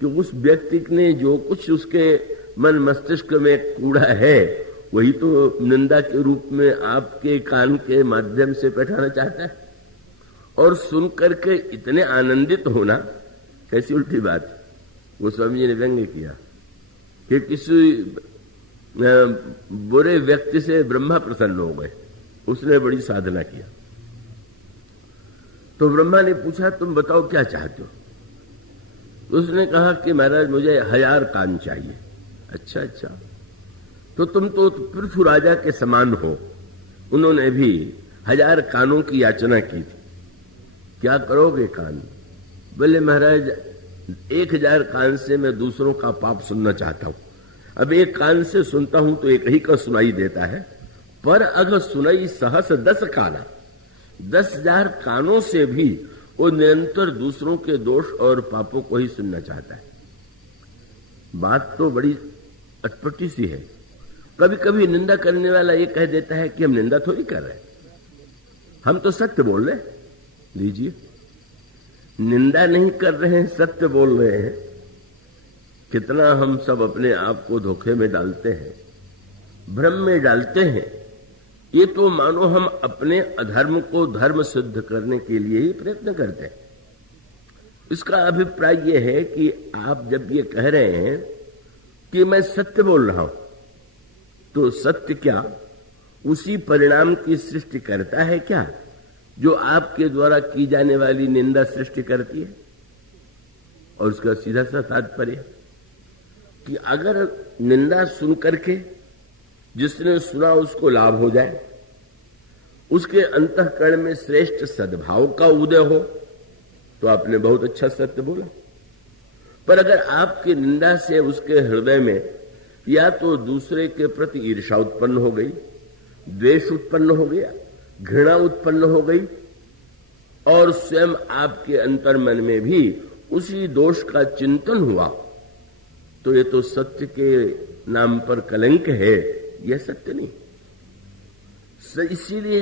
कि उस व्यक्ति ने जो कुछ उसके मन मस्तिष्क में कूड़ा है वही तो निंदा के रूप में आपके कान के माध्यम से बैठाना चाहता है, और सुन करके इतने आनंदित होना कैसी उल्टी बात है। वो स्वामी जी ने व्यंग्य किया कि किसी बुरे व्यक्ति से ब्रह्मा प्रसन्न हो गए, उसने बड़ी साधना किया। तो ब्रह्मा ने पूछा तुम बताओ क्या चाहते हो? उसने कहा कि महाराज मुझे 1000 कान चाहिए। अच्छा अच्छा, तो तुम तो पृथु राजा के समान हो, उन्होंने भी 1000 कानों की याचना की थी, क्या करोगे कान? बोले महाराज 1000 कान से मैं दूसरों का पाप सुनना चाहता हूं। अब एक कान से सुनता हूं तो एक ही का सुनाई देता है, पर अगर सुनाई सहस 10 काना, 10,000 कानों से भी वो निरंतर दूसरों के दोष और पापों को ही सुनना चाहता है। बात तो बड़ी अटपटी सी है। कभी कभी निंदा करने वाला ये कह देता है कि हम निंदा थोड़ी कर रहे, हम तो सत्य बोल रहे हैं। लीजिए, निंदा नहीं कर रहे हैं, सत्य बोल रहे हैं। कितना हम सब अपने आप को धोखे में डालते हैं, भ्रम में डालते हैं। ये तो मानो हम अपने अधर्म को धर्म सिद्ध करने के लिए ही प्रयत्न करते हैं। इसका अभिप्राय यह है कि आप जब ये कह रहे हैं कि मैं सत्य बोल रहा हूं, तो सत्य क्या उसी परिणाम की सृष्टि करता है क्या जो आपके द्वारा की जाने वाली निंदा सृष्टि करती है? और उसका सीधा सा तात्पर्य कि अगर निंदा सुन करके जिसने सुना उसको लाभ हो जाए, उसके अंतःकरण में श्रेष्ठ सद्भाव का उदय हो, तो आपने बहुत अच्छा सत्य बोला। पर अगर आपकी निंदा से उसके हृदय में या तो दूसरे के प्रति ईर्ष्या उत्पन्न हो गई, द्वेष उत्पन्न हो गया, घृणा उत्पन्न हो गई, और स्वयं आपके अंतर्मन में भी उसी दोष का चिंतन हुआ, तो ये तो सत्य के नाम पर कलंक है, यह सत्य नहीं। इसीलिए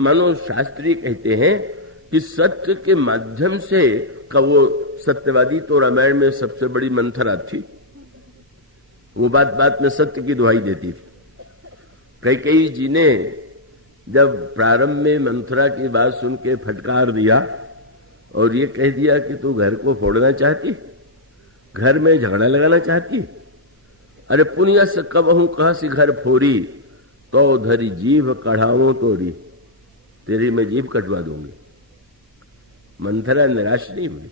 मानो शास्त्री कहते हैं कि सत्य के माध्यम से का वो सत्यवादी तो रामायण में सबसे बड़ी मंथरा थी, वो बात बात में सत्य की दुहाई देती थी। कैकेयी जी ने जब प्रारंभ में मंथरा की बात सुन के फटकार दिया और ये कह दिया कि तू घर को फोड़ना चाहती, घर में झगड़ा लगाना चाहती, अरे पुनिया से कबहू कहा सी घर फोड़ी, तो धरी जीभ कढ़ाओ तोड़ी, तेरी मैं जीभ कटवा दूंगी। मंथरा निराश नहीं हुई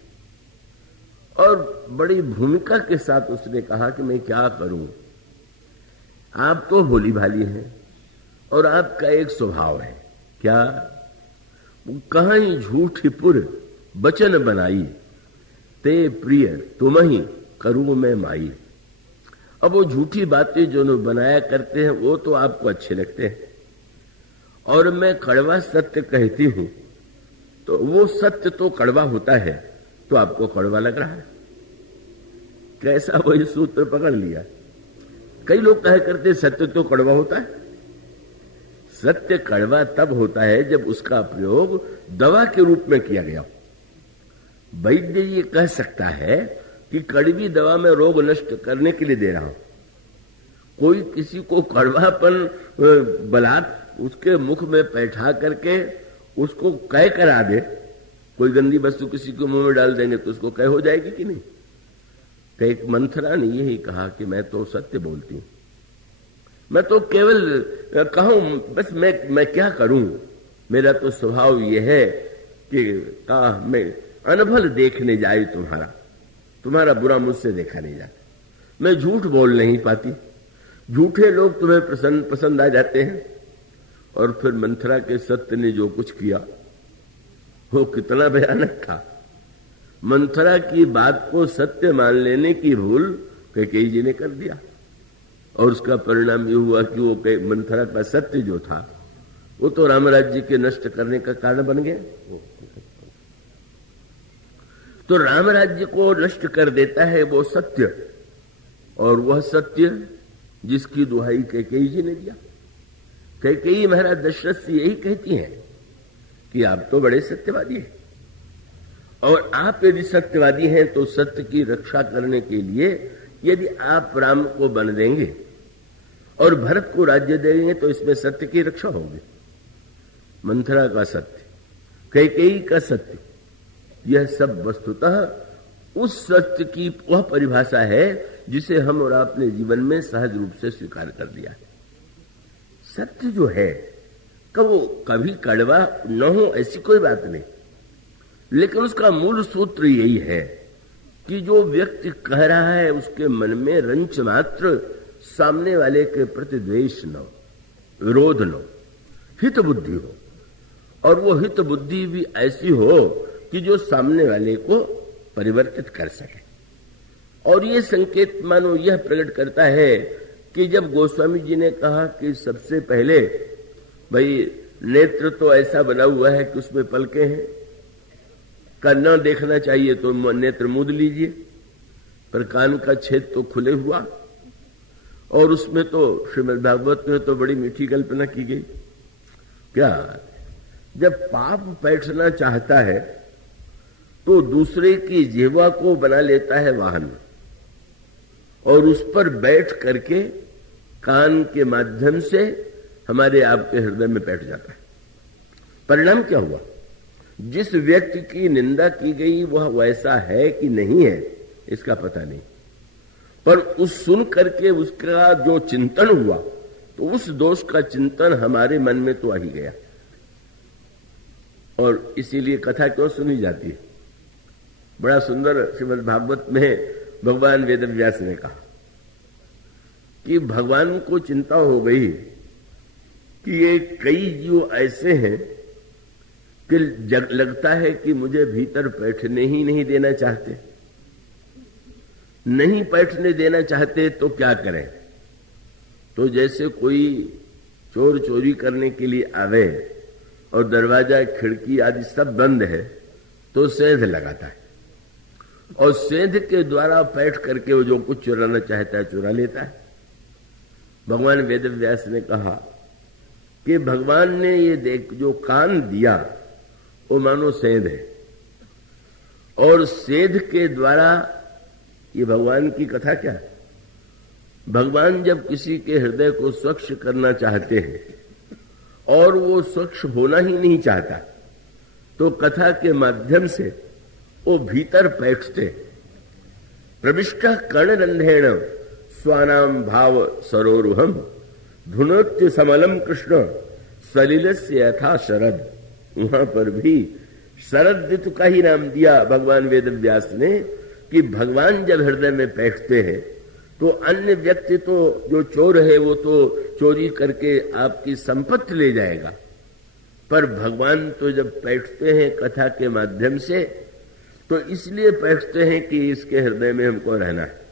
और बड़ी भूमिका के साथ उसने कहा कि मैं क्या करूं, आप तो भोली भाली हैं और आपका एक स्वभाव है, क्या कहां ही झूठी पुर बचन बनाई, ते प्रिय तुम ही करूं मैं माई। अब वो झूठी बातें जो बनाया करते हैं वो तो आपको अच्छे लगते हैं, और मैं कड़वा सत्य कहती हूं तो वो सत्य तो कड़वा होता है, तो आपको कड़वा लग रहा है। कैसा वही सूत्र पकड़ लिया। कई लोग कहा करते सत्य तो कड़वा होता है। सत्य कड़वा तब होता है जब उसका प्रयोग दवा के रूप में किया गया। वैद्य ये कह सकता है कि कड़वी दवा में रोग नष्ट करने के लिए दे रहा हूं। कोई किसी को कड़वापन बलात् उसके मुख में बैठा करके उसको कह करा दे, कोई गंदी वस्तु किसी को मुंह में डाल देंगे तो उसको कह हो जाएगी कि नहीं। तो एक मंथरा ने यही कहा कि मैं तो सत्य बोलती हूं, मैं तो केवल कहूं, बस मैं क्या करूं, मेरा तो स्वभाव यह है कि मैं अनभल देखने जाए तुम्हारा बुरा मुझसे देखा नहीं जाता। मैं झूठ बोल नहीं पाती, झूठे लोग तुम्हें पसंद आ जाते हैं। और फिर मंथरा के सत्य ने जो कुछ किया वो कितना भयानक था। मंथरा की बात को सत्य मान लेने की भूल कैकेयी जी ने कर दिया, और उसका परिणाम ये हुआ कि वो मंथरा का सत्य जो था वो तो राम राज्य के नष्ट करने का कारण बन गया। तो राम राज्य को नष्ट कर देता है वो सत्य, और वह सत्य जिसकी दुहाई कैकेयी जी ने दिया। कैकेयी महाराज दशरथ से यही कहती हैं कि आप तो बड़े सत्यवादी हैं, और आप यदि सत्यवादी हैं तो सत्य की रक्षा करने के लिए यदि आप राम को बन देंगे और भरत को राज्य देंगे तो इसमें सत्य की रक्षा होगी। मंथरा का सत्य, कैकेयी का सत्य, यह सब वस्तुतः उस सत्य की वह परिभाषा है जिसे हम और आपने जीवन में सहज रूप से स्वीकार कर लिया है। सत्य जो है वो कभी कड़वा न हो ऐसी कोई बात नहीं, लेकिन उसका मूल सूत्र यही है कि जो व्यक्ति कह रहा है उसके मन में रंच मात्र सामने वाले के प्रति द्वेष न हो, विरोध न हो, हित बुद्धि हो, और वो हित बुद्धि भी ऐसी हो कि जो सामने वाले को परिवर्तित कर सके। और ये संकेत मानो यह प्रकट करता है कि जब गोस्वामी जी ने कहा कि सबसे पहले भाई नेत्र तो ऐसा बना हुआ है कि उसमें पलके हैं, का न देखना चाहिए तो नेत्र मूंद लीजिए, पर कान का छेद तो खुले हुआ, और उसमें तो श्रीमद् भागवत में तो बड़ी मीठी कल्पना की गई। क्या जब पाप बैठना चाहता है तो दूसरे की जिह्वा को बना लेता है वाहन, और उस पर बैठ करके कान के माध्यम से हमारे आपके हृदय में बैठ जाता है। परिणाम क्या हुआ? जिस व्यक्ति की निंदा की गई वह वैसा है कि नहीं है इसका पता नहीं, पर उस सुन करके उसका जो चिंतन हुआ तो उस दोष का चिंतन हमारे मन में तो आ ही गया। और इसीलिए कथा क्यों सुनी जाती है? बड़ा सुंदर श्रीमद् भागवत में भगवान वेदव्यास ने कहा कि भगवान को चिंता हो गई कि ये कई जीव ऐसे हैं कि लगता है कि मुझे भीतर बैठने ही नहीं देना चाहते, नहीं बैठने देना चाहते तो क्या करें? तो जैसे कोई चोर चोरी करने के लिए आवे और दरवाजा खिड़की आदि सब बंद है तो सेंध लगाता है, और सेंध के द्वारा बैठ करके वो जो कुछ चुराना चाहता है चुरा लेता है। भगवान वेदव्यास ने कहा कि भगवान ने ये देख जो कान दिया वो मानो सेंध है, और सेंध के द्वारा ये भगवान की कथा क्या है? भगवान जब किसी के हृदय को स्वच्छ करना चाहते हैं और वो स्वच्छ होना ही नहीं चाहता तो कथा के माध्यम से वो भीतर बैठते। प्रविष्ट कर्णरंध्रेण स्वानाम भाव सरोरुहम धुनोत्य समलम कृष्ण सलिलस्य यथा शरद। वहां पर भी शरद ऋतु का ही नाम दिया भगवान वेदव्यास ने कि भगवान जब हृदय में बैठते हैं तो अन्य व्यक्ति तो जो चोर है वो तो चोरी करके आपकी संपत्ति ले जाएगा, पर भगवान तो जब बैठते हैं कथा के माध्यम से तो इसलिए बैठते हैं कि इसके हृदय में हमको रहना है।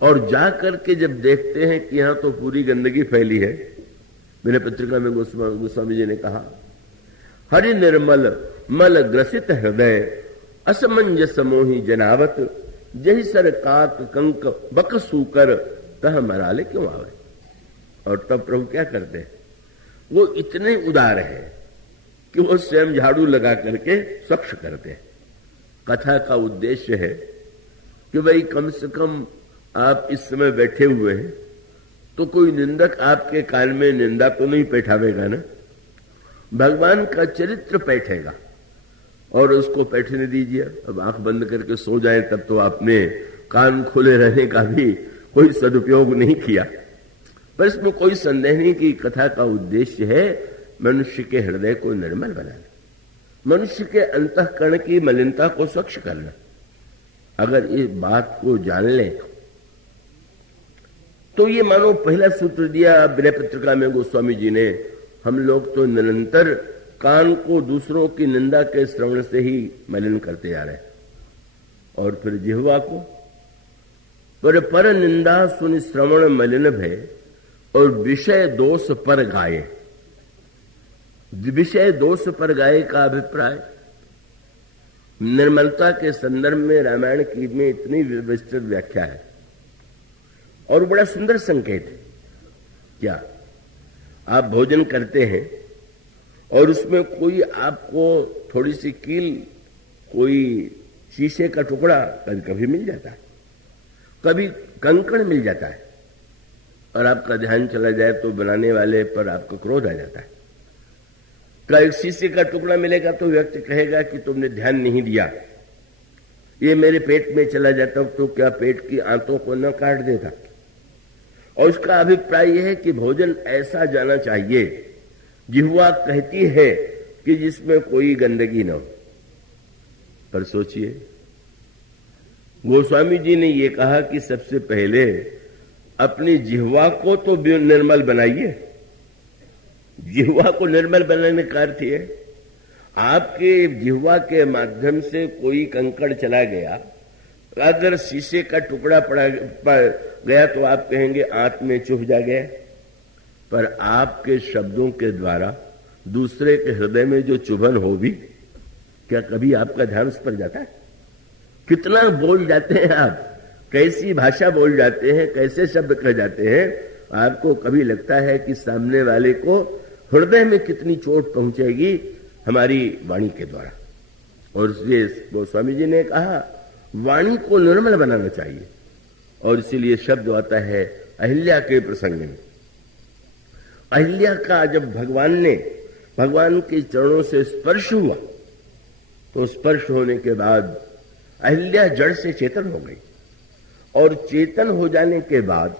और जा करके जब देखते हैं कि यहां तो पूरी गंदगी फैली है, मैंने पत्रिका में गोस्वामी जी ने कहा हरि निर्मल मल ग्रसित हृदय असमंजस मोही जनावत जही सर काक कंक बक सूकर तह मराले क्यों आवे। और तब प्रभु क्या करते हैं? वो इतने उदार है कि वो स्वयं झाड़ू लगा करके स्वच्छ करते हैं। कथा का उद्देश्य है कि भाई कम से कम आप इस समय बैठे हुए हैं तो कोई निंदक आपके कान में निंदा तो नहीं बैठावेगा ना, भगवान का चरित्र बैठेगा और उसको बैठने दीजिए। अब आंख बंद करके सो जाए तब तो आपने कान खुले रहने का भी कोई सदुपयोग नहीं किया। पर इसमें कोई संदेह नहीं कि कथा का उद्देश्य है मनुष्य के हृदय को निर्मल बनाना, मनुष्य के अंतःकरण की मलिनता को स्वच्छ करना। अगर इस बात को जान ले तो ये मानो पहला सूत्र दिया विनय पत्रिका में गोस्वामी जी ने। हम लोग तो निरंतर कान को दूसरों की निंदा के श्रवण से ही मलिन करते जा रहे हैं, और फिर जिह्वा को पर निंदा सुन श्रवण मलिन भय और विषय दोष पर गाये। विषय दोष पर गाये का अभिप्राय निर्मलता के संदर्भ में रामायण की में इतनी विस्तृत व्याख्या है और बड़ा सुंदर संकेत है। क्या आप भोजन करते हैं और उसमें कोई आपको थोड़ी सी कील कोई शीशे का टुकड़ा कभी कभी मिल जाता है, कभी कंकड़ मिल जाता है, और आपका ध्यान चला जाए तो बनाने वाले पर आपको क्रोध आ जाता है। कभी शीशे का टुकड़ा मिलेगा तो व्यक्ति कहेगा कि तुमने ध्यान नहीं दिया, ये मेरे पेट में चला जाता तो क्या पेट की आंतों को न काट देता। और उसका अभिप्राय यह है कि भोजन ऐसा जाना चाहिए, जिह्वा कहती है कि जिसमें कोई गंदगी न हो। पर सोचिए, गोस्वामी जी ने ये कहा कि सबसे पहले अपनी जिह्वा को तो निर्मल बनाइए। जिह्वा को निर्मल बनाने का अर्थ है, आपके जिह्वा के माध्यम से कोई कंकड़ चला गया, अगर शीशे का टुकड़ा पड़ गया तो आप कहेंगे आंत में चुभ जा गया, पर आपके शब्दों के द्वारा दूसरे के हृदय में जो चुभन हो भी, क्या कभी आपका ध्यान उस पर जाता है? कितना बोल जाते हैं आप, कैसी भाषा बोल जाते हैं, कैसे शब्द कह जाते हैं, आपको कभी लगता है कि सामने वाले को हृदय में कितनी चोट पहुंचेगी हमारी वाणी के द्वारा। और इसलिए गोस्वामी जी ने कहा वाणी को निर्मल बनाना चाहिए, और इसीलिए शब्द आता है अहिल्या के प्रसंग में। अहिल्या का जब भगवान के चरणों से स्पर्श हुआ, तो स्पर्श होने के बाद अहिल्या जड़ से चेतन हो गई, और चेतन हो जाने के बाद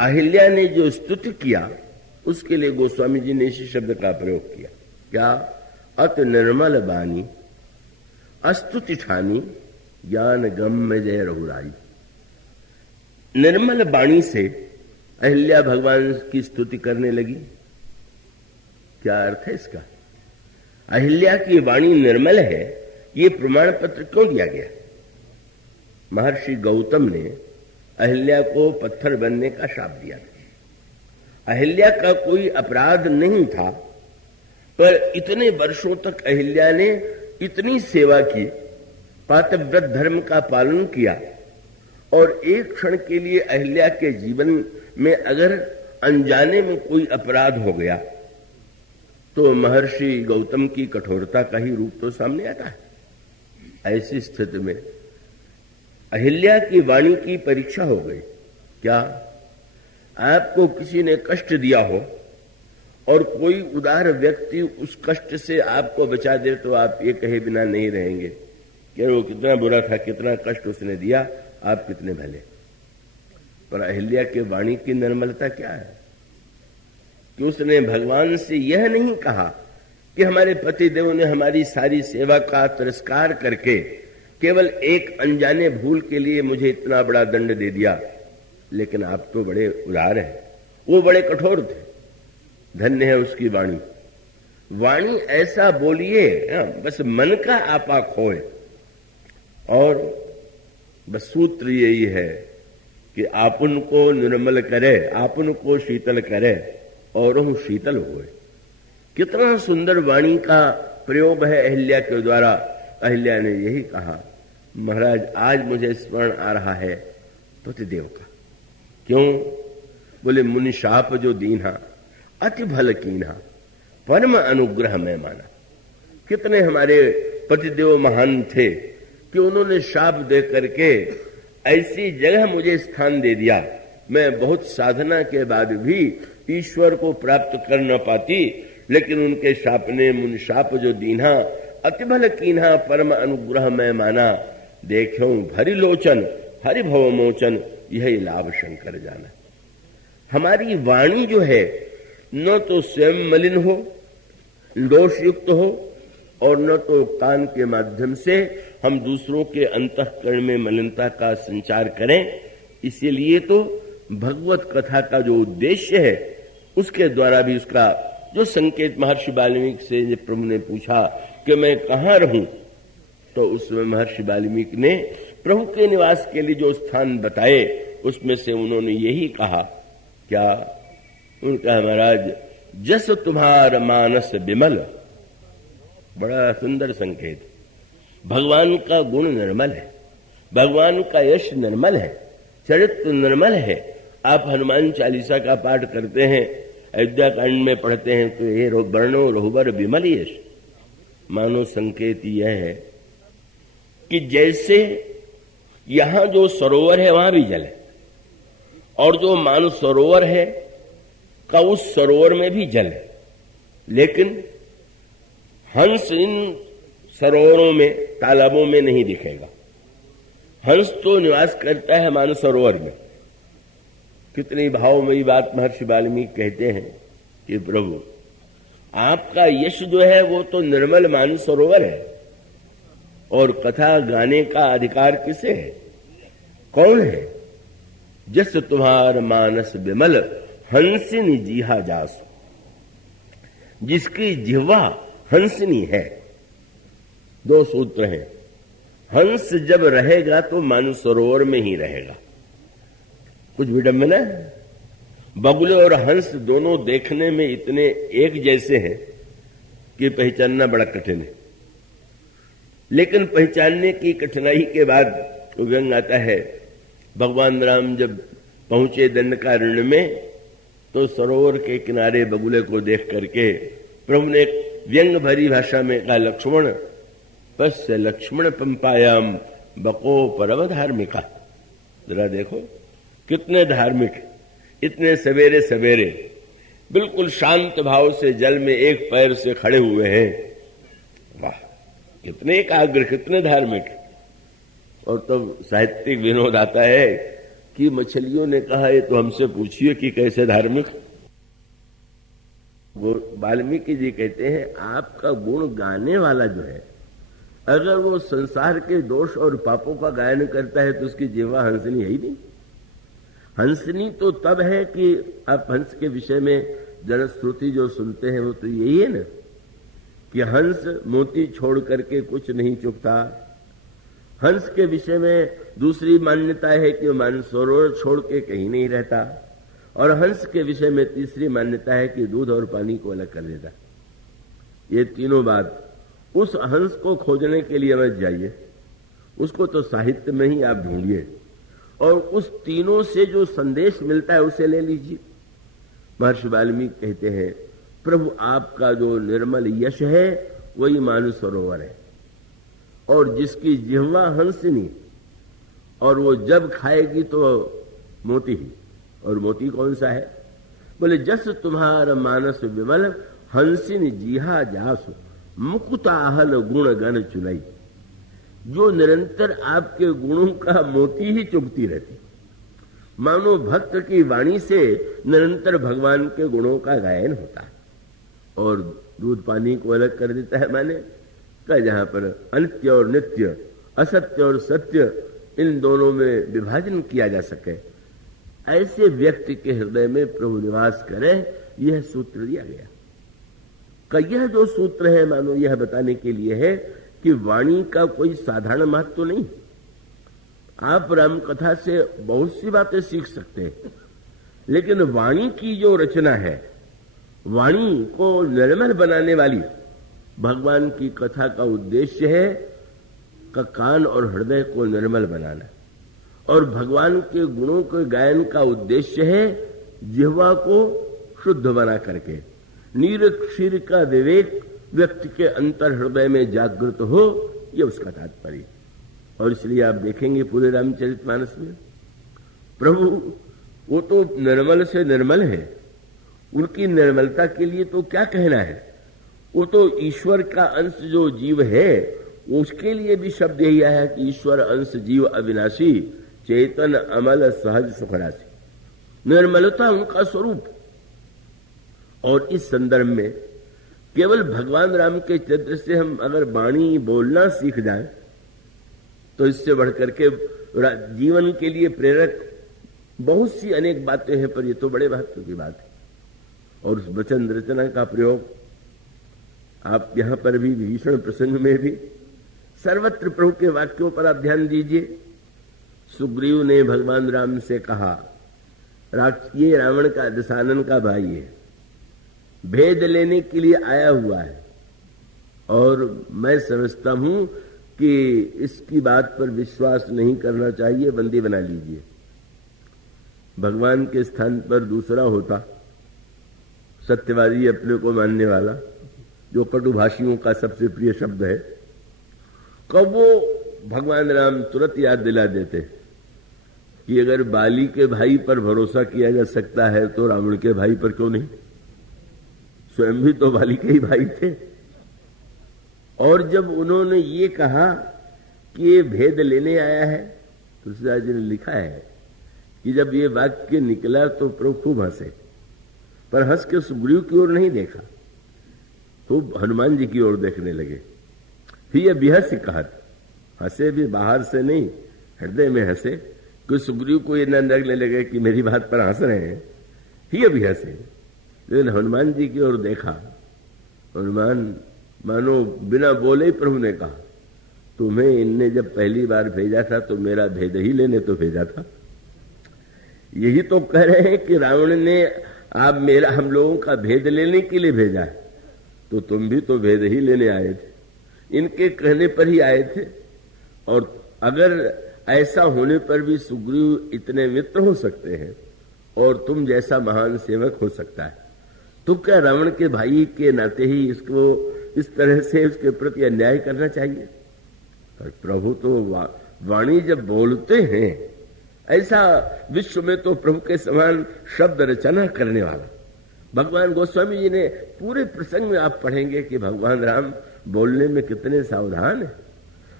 अहिल्या ने जो स्तुति किया, उसके लिए गोस्वामी जी ने इसी शब्द का प्रयोग किया। क्या? अत निर्मल बानी अस्तुति ठानी ज्ञान गम्य जय रघुराई। निर्मल बाणी से अहिल्या भगवान की स्तुति करने लगी। क्या अर्थ है इसका? अहिल्या की वाणी निर्मल है, ये प्रमाण पत्र क्यों दिया गया? महर्षि गौतम ने अहिल्या को पत्थर बनने का शाप दिया था। अहिल्या का कोई अपराध नहीं था, पर इतने वर्षों तक अहिल्या ने इतनी सेवा की, पातिव्रत धर्म का पालन किया, और एक क्षण के लिए अहिल्या के जीवन में अगर अनजाने में कोई अपराध हो गया तो महर्षि गौतम की कठोरता का ही रूप तो सामने आता है। ऐसी स्थिति में अहिल्या की वाणी की परीक्षा हो गई। क्या? आपको किसी ने कष्ट दिया हो और कोई उदार व्यक्ति उस कष्ट से आपको बचा दे, तो आप ये कहे बिना नहीं रहेंगे कि वो कितना बुरा था, कितना कष्ट उसने दिया, आप कितने भले। पर अहिल्या के वाणी की निर्मलता क्या है कि उसने भगवान से यह नहीं कहा कि हमारे पतिदेव ने हमारी सारी सेवा का तिरस्कार करके केवल एक अनजाने भूल के लिए मुझे इतना बड़ा दंड दे दिया, लेकिन आप तो बड़े उदार हैं। वो बड़े कठोर थे। धन्य है उसकी वाणी। वाणी ऐसा बोलिए, बस मन का आपा खोए। और बस सूत्र यही है कि आपुन को निर्मल करे, आपुन को शीतल करे, और हम शीतल हुए। कितना सुंदर वाणी का प्रयोग है अहिल्या के द्वारा। अहिल्या ने यही कहा, महाराज आज मुझे स्मरण आ रहा है पतिदेव का। क्यों? बोले मुनि शाप जो दीन्हा अति भल कीन्हा परम अनुग्रह में माना। कितने हमारे पतिदेव महान थे कि उन्होंने शाप दे करके ऐसी जगह मुझे स्थान दे दिया, मैं बहुत साधना के बाद भी ईश्वर को प्राप्त कर न पाती, लेकिन उनके शाप ने मुन शाप जो दीन्हा अति भल कीन्हा परम अनुग्रह में माना। देखूं भरी लोचन हरि भव मोचन यही लाभ शंकर जाना। हमारी वाणी जो है न तो स्वयं मलिन हो, दोष युक्त हो, और न तो कान के माध्यम से हम दूसरों के अंतःकरण में मलिनता का संचार करें। इसीलिए तो भगवत कथा का जो उद्देश्य है उसके द्वारा भी उसका जो संकेत महर्षि वाल्मीकि से प्रभु ने पूछा कि मैं कहाँ रहूं, तो उसमें महर्षि वाल्मीकि ने प्रभु के निवास के लिए जो स्थान बताए उसमें से उन्होंने यही कहा। क्या? उनका महाराज जस तुम्हार मानस विमल। बड़ा सुंदर संकेत। भगवान का गुण निर्मल है, भगवान का यश निर्मल है, चरित्र निर्मल है। आप हनुमान चालीसा का पाठ करते हैं, अयोध्या कांड में पढ़ते हैं तो ये वर्णो रघुबर विमल यश। मानो संकेत यह है कि जैसे यहां जो सरोवर है वहां भी जल है, और जो मानस सरोवर है का उस सरोवर में भी जल है, लेकिन हंस इन सरोवरों में, तालाबों में नहीं दिखेगा। हंस तो निवास करता है मानस सरोवर में। कितनी भावमयी बात महर्षि वाल्मीकि कहते हैं कि प्रभु आपका यश जो है वो तो निर्मल मानस सरोवर है, और कथा गाने का अधिकार किसे है? कौन है? जस तुम्हार मानस विमल हंसिनी जीहा जासु, जिसकी जिह्वा हंसनी है। दो सूत्र हैं। हंस जब रहेगा तो मानस सरोवर में ही रहेगा। कुछ विडंबना है। बगुले और हंस दोनों देखने में इतने एक जैसे हैं कि पहचानना बड़ा कठिन है, लेकिन पहचानने की कठिनाई के बाद व्यंग आता है। भगवान राम जब पहुंचे दंडकारण्य में तो सरोवर के किनारे बगुले को देख करके प्रभु ने एक व्यंग भरी भाषा में कहा, लक्ष्मण पश्य लक्ष्मण पंपायाम बको परम धार्मिका। जरा देखो कितने धार्मिक, इतने सवेरे सवेरे बिल्कुल शांत भाव से जल में एक पैर से खड़े हुए हैं। वाह, कितने एकाग्र, कितने धार्मिक। और तब साहित्यिक विनोद आता है कि मछलियों ने कहा ये तो हमसे पूछिए कि कैसे धार्मिक। वो वाल्मीकि जी कहते हैं आपका गुण गाने वाला जो है, अगर वो संसार के दोष और पापों का गायन करता है तो उसकी जिह्वा हंसनी है ही नहीं। हंसनी तो तब है कि आप हंस के विषय में जनश्रुति जो सुनते हैं वो तो यही है ना कि हंस मोती छोड़ करके कुछ नहीं चुकता। हंस के विषय में दूसरी मान्यता है कि मानसरोवर छोड़ के कहीं नहीं रहता, और हंस के विषय में तीसरी मान्यता है कि दूध और पानी को अलग कर देता। ये तीनों बात, उस हंस को खोजने के लिए मत जाइए, उसको तो साहित्य में ही आप ढूंढिए, और उस तीनों से जो संदेश मिलता है उसे ले लीजिए। महर्षि वाल्मीकि कहते हैं प्रभु आपका जो निर्मल यश है वही मानस सरोवर है, और जिसकी जिह्वा हंसनी, और वो जब खाएगी तो मोती ही। और मोती कौन सा है? बोले जस तुम्हार मानस विमल हंसिन जीहा जासु मुकुताहल गुण गण चुनई। जो निरंतर आपके गुणों का मोती ही चुगती रहती, मानो भक्त की वाणी से निरंतर भगवान के गुणों का गायन होता है। और दूध पानी को अलग कर देता है, माने का जहां पर अनित्य और नित्य, असत्य और सत्य, इन दोनों में विभाजन किया जा सके, ऐसे व्यक्ति के हृदय में प्रभु निवास करे, यह सूत्र दिया गया। यह जो सूत्र है मानो यह बताने के लिए है कि वाणी का कोई साधारण महत्व तो नहीं। आप राम कथा से बहुत सी बातें सीख सकते हैं, लेकिन वाणी की जो रचना है, वाणी को निर्मल बनाने वाली भगवान की कथा का उद्देश्य है का कान और हृदय को निर्मल बनाना, और भगवान के गुणों के गायन का उद्देश्य है जिह्वा को शुद्ध बना करके नीर क्षीर का विवेक व्यक्ति के अंतर हृदय में जागृत हो, यह उसका तात्पर्य। और इसलिए आप देखेंगे पूरे रामचरितमानस में प्रभु वो तो निर्मल से निर्मल है, उनकी निर्मलता के लिए तो क्या कहना है। वो तो ईश्वर का अंश जो जीव है उसके लिए भी शब्द यही आया है कि ईश्वर अंश जीव अविनाशी चेतन अमल सहज सुखराशि। निर्मलता उनका स्वरूप। और इस संदर्भ में केवल भगवान राम के चरित्र से हम अगर वाणी बोलना सीख जाएं तो इससे बढ़कर के जीवन के लिए प्रेरक बहुत सी अनेक बातें हैं, पर ये तो बड़े महत्व की बात है। और उस वचन रचना का प्रयोग आप यहां पर भी भीषण प्रसंग में भी सर्वत्र प्रभु के वाक्यों पर आप ध्यान दीजिए। सुग्रीव ने भगवान राम से कहा, ये रावण का दशानन का भाई है, भेद लेने के लिए आया हुआ है, और मैं समझता हूं कि इसकी बात पर विश्वास नहीं करना चाहिए, बंदी बना लीजिए। भगवान के स्थान पर दूसरा होता, सत्यवादी अपने को मानने वाला, जो कटुभाषियों का सबसे प्रिय शब्द है, कब वो भगवान राम तुरंत याद दिला देते कि अगर बाली के भाई पर भरोसा किया जा सकता है तो रावण के भाई पर क्यों नहीं? स्वयं भी तो बाली के ही भाई थे। और जब उन्होंने ये कहा कि ये भेद लेने आया है, तुलसीदास जी ने लिखा है कि जब ये वाक्य निकला तो प्रभु खूब हंसे, पर हंस के सुग्रीव की ओर नहीं देखा, खूब हनुमान जी की ओर देखने लगे। फिर ये बिहस कहत, हंसे भी बाहर से नहीं, हृदय में हंसे। कोई सुग्रीव को ये न लगने लगे कि मेरी बात पर हंस रहे हैं, फिर भी हंसे। लेकिन हनुमान जी की ओर देखा, हनुमान मानो बिना बोले ही प्रभु ने कहा, तुम्हें इनने जब पहली बार भेजा था तो मेरा भेद ही लेने तो भेजा था। यही तो कह रहे हैं कि रावण ने आप मेरा हम लोगों का भेद लेने के लिए भेजा है, तो तुम भी तो भेद ही लेने आए थे, इनके कहने पर ही आए थे। और अगर ऐसा होने पर भी सुग्रीव इतने मित्र हो सकते हैं और तुम जैसा महान सेवक हो सकता है, तो क्या रावण के भाई के नाते ही इसको इस तरह से उसके प्रति अन्याय करना चाहिए? और प्रभु तो वाणी जब बोलते हैं, ऐसा विश्व में तो प्रभु के समान शब्द रचना करने वाला भगवान गोस्वामी जी ने पूरे प्रसंग में आप पढ़ेंगे कि भगवान राम बोलने में कितने सावधान है।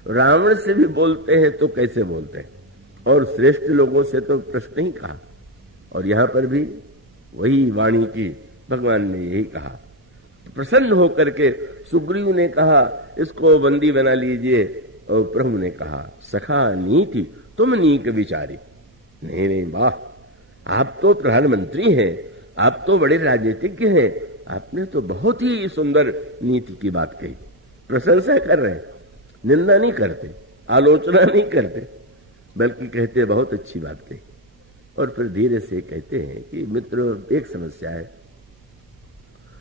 रावण से भी बोलते हैं तो कैसे बोलते हैं, और श्रेष्ठ लोगों से तो प्रश्न ही कहा। और यहां पर भी वही वाणी की भगवान ने यही कहा। प्रसन्न होकर के सुग्रीव ने कहा इसको बंदी बना लीजिए, और प्रभु ने कहा सखा नीति तुम नीक विचारी। नहीं नहीं, वाह, आप तो प्रधानमंत्री हैं, आप तो बड़े राजनीतिज्ञ हैं, आपने तो बहुत ही सुंदर नीति की बात कही। प्रशंसा कर रहे हैं, निंदा नहीं करते, आलोचना नहीं करते, बल्कि कहते बहुत अच्छी बात कही। और फिर धीरे से कहते हैं कि मित्र, एक समस्या है,